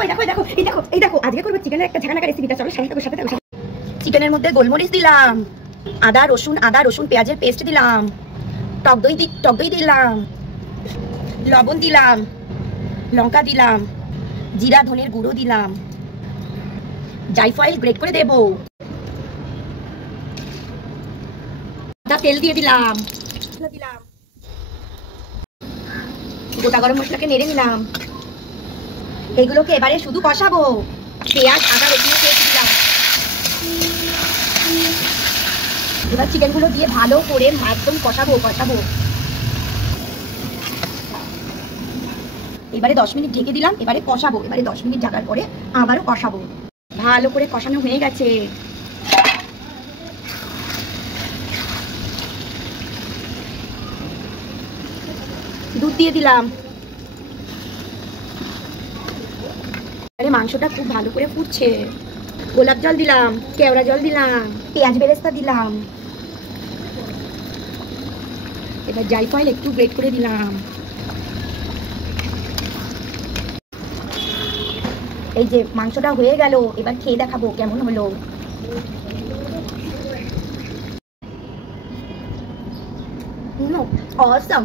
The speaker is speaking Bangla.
দেখো দেখো দেখো এই দেখো এই দেখো আজকে করবো চিকেনের একটা ঝাঁকানাকা রেসিপিটা। চলো সাথে থাকো সাথে থাকো। চিকেনের মধ্যে গোলমরিচ দিলাম, আদা রসুন পেঁয়াজের পেস্ট দিলাম, টক দই দিলাম, লবণ দিলাম, লঙ্কা দিলাম, জিরা ধনের গুঁড়ো দিলাম, জায়ফল গ্রেট করে দেবো, তেল দিয়ে দিলাম, গোটা গরম মশলাকে নেড়ে নিলাম। এইগুলোকে এবারে শুধু কষাবো। পেঁয়াজ আদা রসুন পেস্ট দিলাম। এবার চিকেনগুলো দিয়ে ভালো করে একদম কষাবো। এবারে 10 মিনিট ঢেকে দিলাম। এবারে কষাবো। এবারে 10 মিনিট ঢাকার পরে আবারও কষাবো। ভালো করে কষানো হয়ে গেছে। দুধ দিয়ে দিলাম। এবারে মাংসটা খুব ভালো করে ফুটছে। গোলাপ জল দিলাম, কেওড়া জল দিলাম, পেঁয়াজ বেরেস্তা দিলাম। এবার জায়ফল একটু গ্রেট করে দিলাম। এই যে মাংসটা হয়ে গেল, এবার খেয়ে দেখাবো কেমন হলো। অসাম।